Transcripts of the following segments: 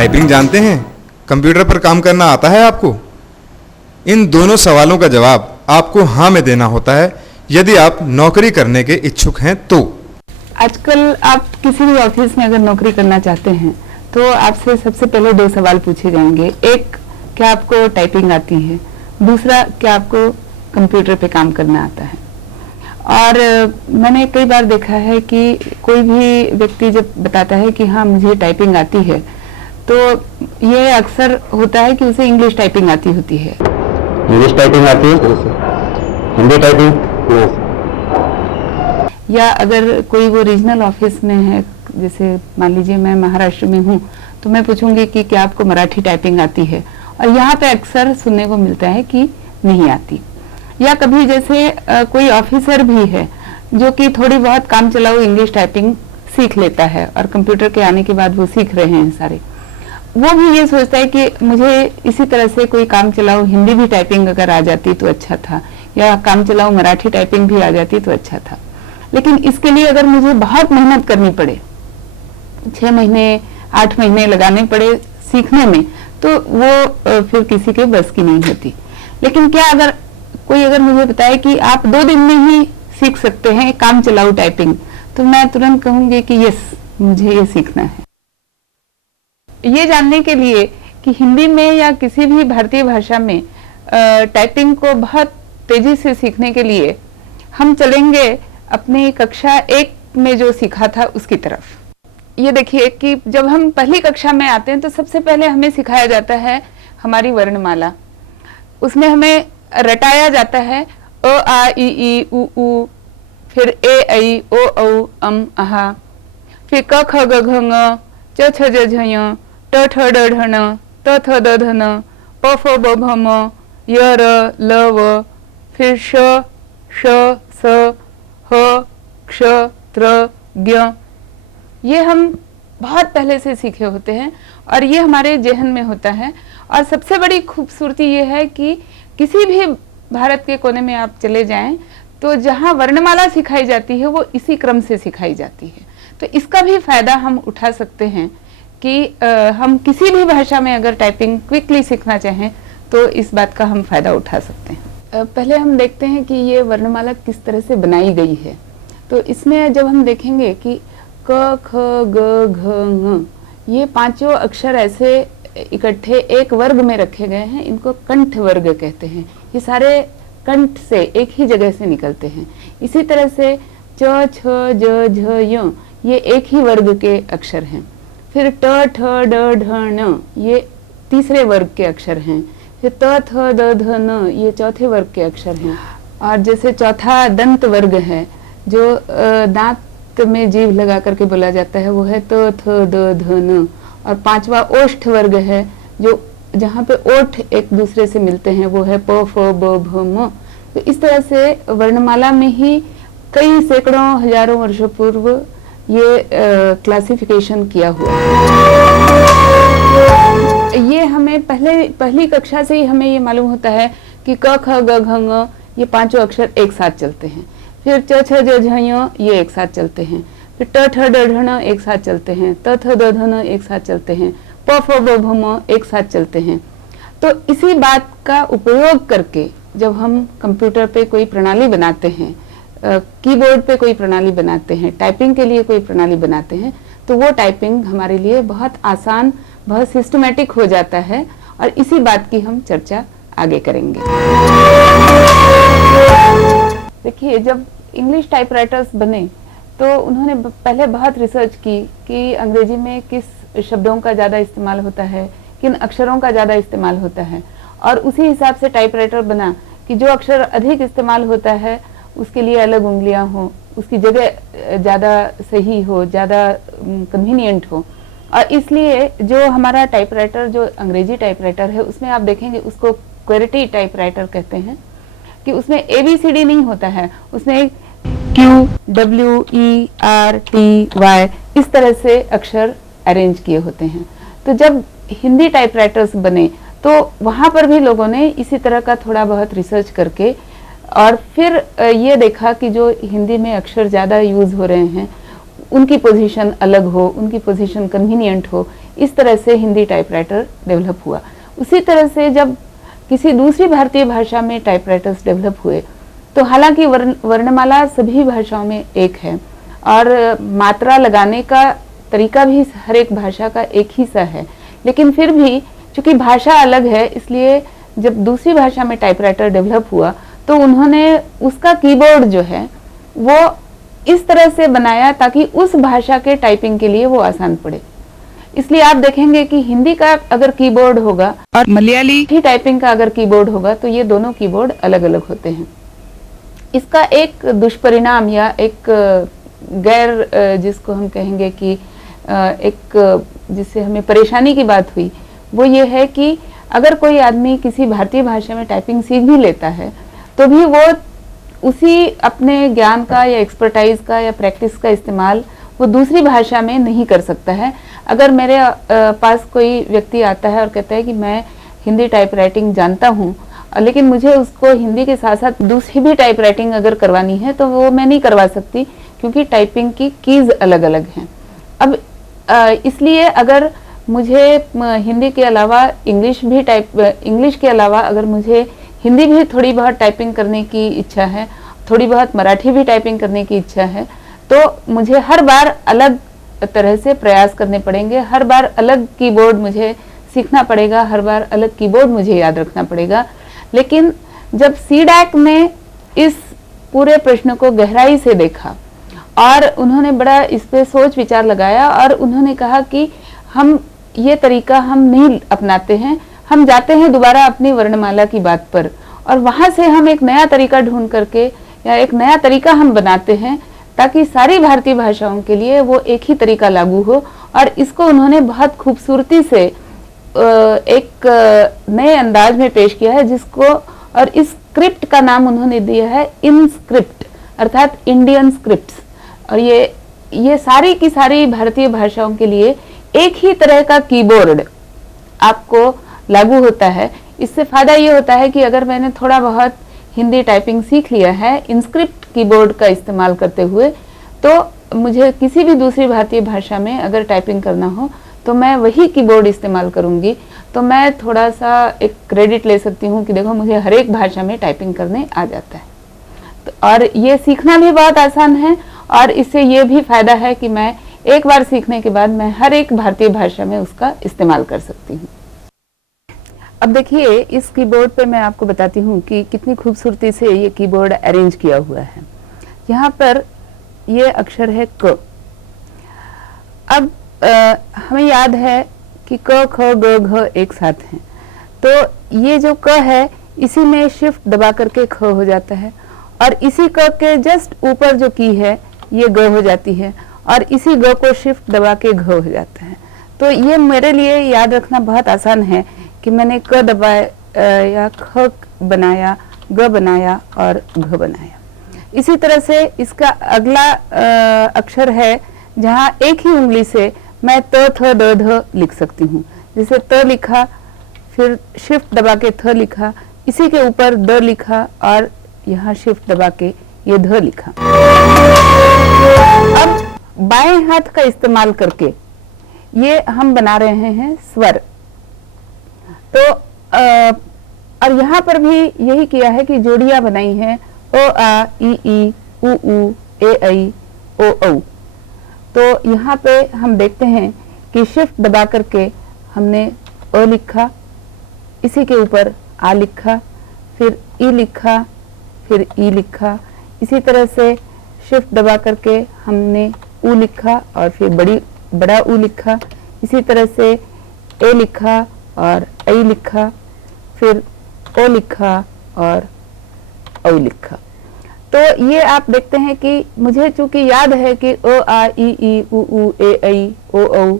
Typing जानते हैं? Computer पर काम करना आता है आपको? इन दोनों सवालों का जवाब आपको हाँ में देना होता है यदि आप नौकरी करने के इच्छुक हैं तो। आजकल आप किसी भी ऑफिस में अगर नौकरी करना चाहते हैं तो आपसे सबसे पहले 2 सवाल पूछे जाएंगे। एक, क्या आपको टाइपिंग आती है? दूसरा, क्या आपको कंप्यूटर पे काम करना आता है? और मैंने कई बार देखा है कि कोई भी व्यक्ति जब बताता है कि हाँ मुझे टाइपिंग आती है, तो ये अक्सर होता है कि उसे इंग्लिश टाइपिंग आती होती है। इंग्लिश टाइपिंग आती है? हिंदी टाइपिंग? या अगर कोई वो रीजनल ऑफिस में है, जैसे मान लीजिए मैं महाराष्ट्र में हूँ, तो मैं पूछूंगी कि क्या आपको मराठी टाइपिंग आती है, और यहाँ पे अक्सर सुनने को मिलता है कि नहीं आती। या कभी जैसे कोई ऑफिसर भी है जो कि थोड़ी बहुत काम चलाऊ इंग्लिश टाइपिंग सीख लेता है और कंप्यूटर के आने के बाद वो सीख रहे हैं सारे, वो भी ये सोचता है कि मुझे इसी तरह से कोई काम चलाऊ हिंदी भी टाइपिंग अगर आ जाती तो अच्छा था, या काम चलाऊ मराठी टाइपिंग भी आ जाती तो अच्छा था। लेकिन इसके लिए अगर मुझे बहुत मेहनत करनी पड़े, 6 महीने 8 महीने लगाने पड़े सीखने में, तो वो फिर किसी के बस की नहीं होती। लेकिन क्या अगर कोई अगर मुझे बताए कि आप 2 दिन में ही सीख सकते हैं काम चलाऊ टाइपिंग, तो मैं तुरंत कहूंगी कि यस, मुझे ये सीखना है। ये जानने के लिए कि हिंदी में या किसी भी भारतीय भाषा में टाइपिंग को बहुत तेजी से सीखने के लिए हम चलेंगे अपनी कक्षा 1 में जो सीखा था उसकी तरफ। ये देखिए कि जब हम पहली कक्षा में आते हैं तो सबसे पहले हमें सिखाया जाता है हमारी वर्णमाला। उसमें हमें रटाया जाता है अ आ इ ई उ ऊ, फिर ए ऐ ओ औ अम आहा, फिर क ख ग घ ङ, च छ ज झ ञ, ट ठ ड ढ ण, त थ द ध न, प फ ब भ म, य र ल व, फिर श श स ह क्ष त्र ज्ञ। ये हम बहुत पहले से सीखे होते हैं और ये हमारे जेहन में होता है। और सबसे बड़ी खूबसूरती ये है कि किसी भी भारत के कोने में आप चले जाएं तो जहां वर्णमाला सिखाई जाती है वो इसी क्रम से सिखाई जाती है। तो इसका भी फायदा हम उठा सकते हैं कि हम किसी भी भाषा में अगर टाइपिंग क्विकली सीखना चाहें तो इस बात का हम फायदा उठा सकते हैं। पहले हम देखते हैं कि ये वर्णमाला किस तरह से बनाई गई है। तो इसमें जब हम देखेंगे कि क ख ग घ ङ, ये 5 अक्षर ऐसे इकट्ठे एक वर्ग में रखे गए हैं, इनको कंठ वर्ग कहते हैं। ये सारे कंठ से एक ही जगह से निकलते हैं। इसी तरह से च छ ज झ य, ये एक ही वर्ग के अक्षर हैं। फिर ट ठ ड ढ ण, ये तीसरे वर्ग के अक्षर हैं। फिर त थ द ध न, ये चौथे वर्ग के अक्षर हैं। और जैसे चौथा दंत वर्ग है, जो दांत में जीभ लगा करके बोला जाता है, वो है त थ द ध न। और 5वां ओष्ठ वर्ग है, जो जहाँ पे ओठ एक दूसरे से मिलते हैं, वो है प फ ब भ म। तो इस तरह से वर्णमाला में ही कई सैकड़ों हजारों वर्षों पूर्व ये क्लासिफिकेशन किया हुआ है। ये हमें पहली कक्षा से ही हमें ये मालूम होता है कि क ख ग घ ङ, ये 5 अक्षर एक साथ चलते हैं। फिर च छ ज झ ञ, ये एक साथ चलते हैं। फिर ट ठ ड ढ ण एक साथ चलते हैं। त थ द ध न एक साथ चलते हैं। प फ ब भ म एक साथ चलते हैं। तो इसी बात का उपयोग करके जब हम कंप्यूटर पे कोई प्रणाली बनाते हैं, कीबोर्ड पे कोई प्रणाली बनाते हैं, टाइपिंग के लिए कोई प्रणाली बनाते हैं, तो वो टाइपिंग हमारे लिए बहुत आसान, बहुत सिस्टमैटिक हो जाता है। और इसी बात की हम चर्चा आगे करेंगे। देखिए, जब इंग्लिश टाइपराइटर्स बने तो उन्होंने पहले बहुत रिसर्च की कि अंग्रेजी में किस शब्दों का ज़्यादा इस्तेमाल होता है, किन अक्षरों का ज़्यादा इस्तेमाल होता है, और उसी हिसाब से टाइपराइटर बना कि जो अक्षर अधिक इस्तेमाल होता है उसके लिए अलग उंगलियां हो, उसकी जगह ज़्यादा सही हो, ज़्यादा कन्वीनियंट हो। और इसलिए जो हमारा टाइपराइटर, जो अंग्रेजी टाइपराइटर है, उसमें आप देखेंगे उसको क्वेरिटी टाइपराइटर कहते हैं, कि उसमें ABCD नहीं होता है, उसमें QWERTY इस तरह से अक्षर अरेंज किए होते हैं। तो जब हिंदी टाइपराइटर्स बने तो वहां पर भी लोगों ने इसी तरह का थोड़ा बहुत रिसर्च करके और फिर ये देखा कि जो हिंदी में अक्षर ज़्यादा यूज़ हो रहे हैं उनकी पोजीशन अलग हो, उनकी पोजीशन कन्वीनियंट हो, इस तरह से हिंदी टाइपराइटर डेवलप हुआ। उसी तरह से जब किसी दूसरी भारतीय भाषा में टाइपराइटर्स डेवलप हुए तो हालांकि वर्णमाला सभी भाषाओं में एक है और मात्रा लगाने का तरीका भी हर एक भाषा का एक ही सा है, लेकिन फिर भी चूंकि भाषा अलग है इसलिए जब दूसरी भाषा में टाइपराइटर डेवलप हुआ तो उन्होंने उसका कीबोर्ड जो है वो इस तरह से बनाया ताकि उस भाषा के टाइपिंग के लिए वो आसान पड़े। इसलिए आप देखेंगे कि हिंदी का अगर कीबोर्ड होगा और मलयाली की टाइपिंग का अगर कीबोर्ड होगा तो ये दोनों कीबोर्ड अलग अलग होते हैं। इसका एक दुष्परिणाम या एक गैर जिसको हम कहेंगे कि एक जिससे हमें परेशानी की बात हुई वो ये है कि अगर कोई आदमी किसी भारतीय भाषा में टाइपिंग सीख भी लेता है तो भी वो उसी अपने ज्ञान का या एक्सपर्टाइज का या प्रैक्टिस का इस्तेमाल वो दूसरी भाषा में नहीं कर सकता है। अगर मेरे पास कोई व्यक्ति आता है और कहता है कि मैं हिंदी टाइपराइटिंग जानता हूँ लेकिन मुझे उसको हिंदी के साथ साथ दूसरी भी टाइपराइटिंग अगर करवानी है तो वो मैं नहीं करवा सकती क्योंकि टाइपिंग की कीज अलग अलग हैं। अब इसलिए अगर मुझे हिंदी के अलावा इंग्लिश के अलावा अगर मुझे हिंदी भी थोड़ी बहुत टाइपिंग करने की इच्छा है, थोड़ी बहुत मराठी भी टाइपिंग करने की इच्छा है, तो मुझे हर बार अलग तरह से प्रयास करने पड़ेंगे, हर बार अलग कीबोर्ड मुझे सीखना पड़ेगा, हर बार अलग कीबोर्ड मुझे याद रखना पड़ेगा। लेकिन जब सीडैक ने इस पूरे प्रश्न को गहराई से देखा और उन्होंने बड़ा इस पे सोच विचार लगाया और उन्होंने कहा कि हम ये तरीका हम नहीं अपनाते हैं, हम जाते हैं दोबारा अपनी वर्णमाला की बात पर और वहां से हम एक नया तरीका ढूंढ करके या एक नया तरीका हम बनाते हैं ताकि सारी भारतीय भाषाओं के लिए वो एक ही तरीका लागू हो। और इसको उन्होंने बहुत खूबसूरती से एक नए अंदाज में पेश किया है जिसको और इस स्क्रिप्ट का नाम उन्होंने दिया है इनस्क्रिप्ट अर्थात इंडियन स्क्रिप्ट्स। और ये सारी की सारी भारतीय भाषाओं के लिए एक ही तरह का कीबोर्ड आपको लागू होता है। इससे फायदा ये होता है कि अगर मैंने थोड़ा बहुत हिंदी टाइपिंग सीख लिया है इनस्क्रिप्ट कीबोर्ड का इस्तेमाल करते हुए तो मुझे किसी भी दूसरी भारतीय भाषा में अगर टाइपिंग करना हो तो मैं वही कीबोर्ड इस्तेमाल करूंगी, तो मैं थोड़ा सा एक क्रेडिट ले सकती हूँ कि देखो मुझे हर एक भाषा में टाइपिंग करने आ जाता है। तो और ये सीखना भी बहुत आसान है और इससे ये भी फायदा है कि मैं एक बार सीखने के बाद मैं हर एक भारतीय भाषा में उसका इस्तेमाल कर सकती हूँ। अब देखिए इस कीबोर्ड पे मैं आपको बताती हूँ कि कितनी खूबसूरती से ये कीबोर्ड अरेंज किया हुआ है। यहाँ पर ये अक्षर है क। अब हमें याद है कि क ख ग घ एक साथ हैं, तो ये जो क है इसी में शिफ्ट दबा करके ख हो जाता है और इसी क के जस्ट ऊपर जो की है ये ग हो जाती है और इसी ग को शिफ्ट दबा के घ हो जाता है। तो ये मेरे लिए याद रखना बहुत आसान है कि मैंने क दबाया या ख बनाया, ग बनाया और घ बनाया। इसी तरह से इसका अगला अक्षर है जहाँ एक ही उंगली से मैं त थ द ध लिख सकती हूँ। जैसे त लिखा फिर शिफ्ट दबा के थ लिखा, इसी के ऊपर द लिखा और यहाँ शिफ्ट दबा के ये ध लिखा। अब बाएं हाथ का इस्तेमाल करके ये हम बना रहे हैं स्वर। तो और यहाँ पर भी यही किया है कि जोड़ियां बनाई हैं अ आ इ ई उ ऊ ए ऐ ओ औ। तो यहाँ पे हम देखते हैं कि शिफ्ट दबा करके हमने अ लिखा, इसी के ऊपर आ लिखा, फिर ई लिखा, फिर ई लिखा। इसी तरह से शिफ्ट दबा करके हमने ऊ लिखा और फिर बड़ा ऊ लिखा। इसी तरह से ए लिखा और ऐ लिखा, फिर ओ लिखा और औ लिखा। तो ये आप देखते हैं कि मुझे चूंकि याद है कि अ आ इ ई उ ऊ ए ऐ ओ औ,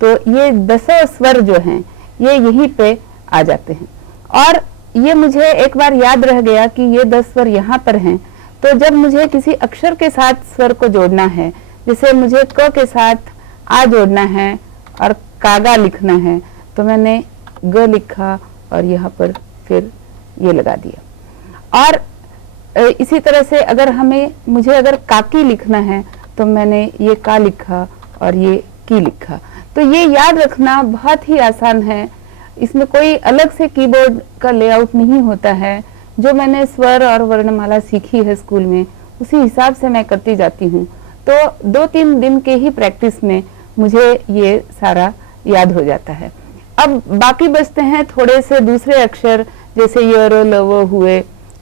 तो ये 10 स्वर जो हैं ये यहीं पे आ जाते हैं। और ये मुझे एक बार याद रह गया कि ये 10 स्वर यहाँ पर हैं। तो जब मुझे किसी अक्षर के साथ स्वर को जोड़ना है, जैसे मुझे क के साथ आ जोड़ना है और कागा लिखना है, तो मैंने ग लिखा और यहाँ पर फिर ये लगा दिया। और इसी तरह से अगर मुझे अगर काकी लिखना है तो मैंने ये का लिखा और ये की लिखा। तो तो ये याद रखना बहुत ही आसान है। इसमें कोई अलग से कीबोर्ड का लेआउट नहीं होता है। जो मैंने स्वर और वर्णमाला सीखी है स्कूल में, उसी हिसाब से मैं करती जाती हूँ। तो 2-3 दिन के ही प्रैक्टिस में मुझे ये सारा याद हो जाता है। अब बाकी बचते हैं थोड़े से दूसरे अक्षर, जैसे य र ल व हुए,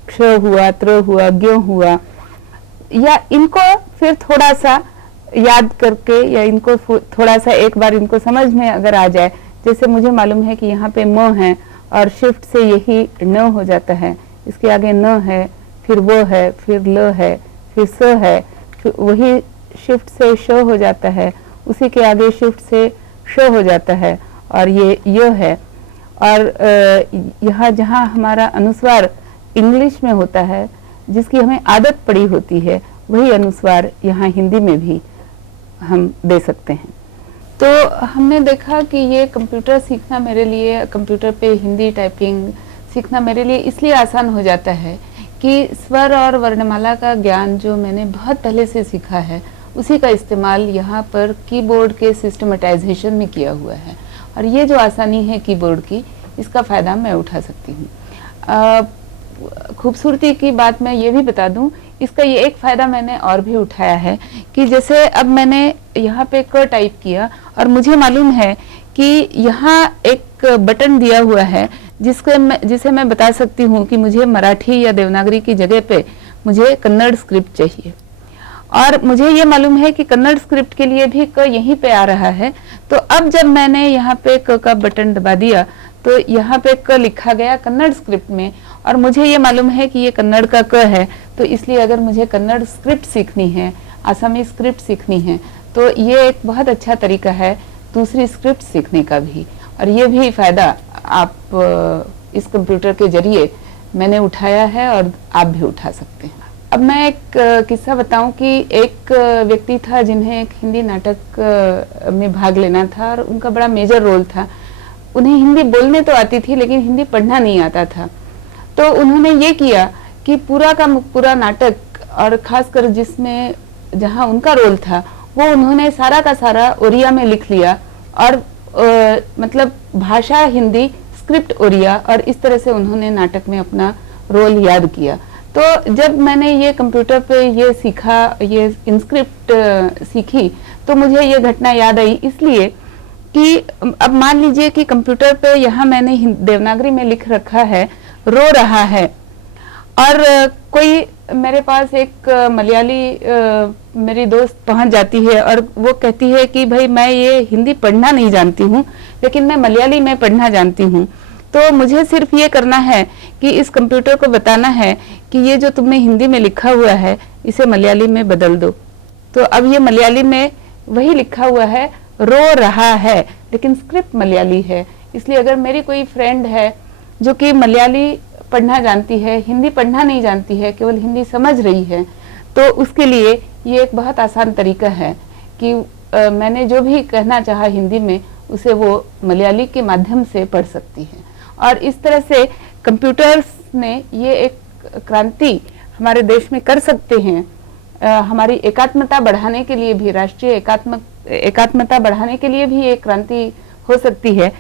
क्ष हुआ, त्र हुआ, ज्ञ हुआ, या इनको फिर थोड़ा सा याद करके, या इनको थोड़ा सा एक बार इनको समझ में अगर आ जाए, जैसे मुझे मालूम है कि यहाँ पे म है और शिफ्ट से यही न हो जाता है, इसके आगे न है, फिर वो है, फिर ल है, फिर स है, फिर वही शिफ्ट से श हो जाता है, उसी के आगे शिफ्ट से श हो जाता है, और ये य है। और यहाँ जहाँ हमारा अनुस्वार इंग्लिश में होता है, जिसकी हमें आदत पड़ी होती है, वही अनुस्वार यहाँ हिंदी में भी हम दे सकते हैं। तो हमने देखा कि ये कंप्यूटर सीखना मेरे लिए, कंप्यूटर पे हिंदी टाइपिंग सीखना मेरे लिए इसलिए आसान हो जाता है कि स्वर और वर्णमाला का ज्ञान जो मैंने बहुत पहले से सीखा है, उसी का इस्तेमाल यहाँ पर कीबोर्ड के सिस्टमेटाइजेशन में किया हुआ है। और ये जो आसानी है कीबोर्ड की, इसका फ़ायदा मैं उठा सकती हूँ। खूबसूरती की बात मैं ये भी बता दूं, इसका ये एक फ़ायदा मैंने और भी उठाया है कि जैसे अब मैंने यहाँ पे क टाइप किया और मुझे मालूम है कि यहाँ एक बटन दिया हुआ है जिसे मैं बता सकती हूँ कि मुझे मराठी या देवनागरी की जगह पे मुझे कन्नड़ स्क्रिप्ट चाहिए, और मुझे ये मालूम है कि कन्नड़ स्क्रिप्ट के लिए भी क यहीं पे आ रहा है। तो अब जब मैंने यहाँ पे क का बटन दबा दिया तो यहाँ पे क लिखा गया कन्नड़ स्क्रिप्ट में, और मुझे ये मालूम है कि ये कन्नड़ का क है। तो इसलिए अगर मुझे कन्नड़ स्क्रिप्ट सीखनी है, आसामी स्क्रिप्ट सीखनी है, तो ये एक बहुत अच्छा तरीका है दूसरी स्क्रिप्ट सीखने का भी। और ये भी फ़ायदा आप इस कंप्यूटर के जरिए मैंने उठाया है और आप भी उठा सकते हैं। अब मैं एक किस्सा बताऊं कि एक व्यक्ति था जिन्हें एक हिंदी नाटक में भाग लेना था और उनका बड़ा मेजर रोल था। उन्हें हिंदी बोलने तो आती थी लेकिन हिंदी पढ़ना नहीं आता था। तो उन्होंने ये किया कि पूरा का पूरा नाटक, और खासकर जिसमें जहां उनका रोल था, वो उन्होंने सारा का सारा ओरिया में लिख लिया, और मतलब भाषा हिंदी, स्क्रिप्ट ओरिया, और इस तरह से उन्होंने नाटक में अपना रोल याद किया। तो जब मैंने ये कंप्यूटर पे ये सीखा, ये इनस्क्रिप्ट सीखी, तो मुझे ये घटना याद आई, इसलिए कि अब मान लीजिए कि कंप्यूटर पे यहाँ मैंने देवनागरी में लिख रखा है रो रहा है, और कोई मेरे पास एक मलयाली मेरी दोस्त पहुंच जाती है और वो कहती है कि भाई मैं ये हिंदी पढ़ना नहीं जानती हूँ लेकिन मैं मलयाली में पढ़ना जानती हूँ। तो मुझे सिर्फ ये करना है कि इस कंप्यूटर को बताना है कि ये जो तुमने हिंदी में लिखा हुआ है इसे मलयाली में बदल दो। तो अब ये मलयाली में वही लिखा हुआ है रो रहा है, लेकिन स्क्रिप्ट मलयाली है। इसलिए अगर मेरी कोई फ्रेंड है जो कि मलयाली पढ़ना जानती है, हिंदी पढ़ना नहीं जानती है, केवल हिंदी समझ रही है, तो उसके लिए ये एक बहुत आसान तरीका है कि मैंने जो भी कहना चाहा हिंदी में उसे वो मलयाली के माध्यम से पढ़ सकती है। और इस तरह से कंप्यूटर्स ने ये एक क्रांति हमारे देश में कर सकते हैं। हमारी एकात्मता बढ़ाने के लिए भी, राष्ट्रीय एकात्मता बढ़ाने के लिए भी एक क्रांति हो सकती है,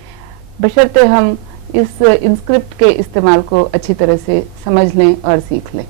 बशर्ते हम इस इनस्क्रिप्ट के इस्तेमाल को अच्छी तरह से समझ लें और सीख लें।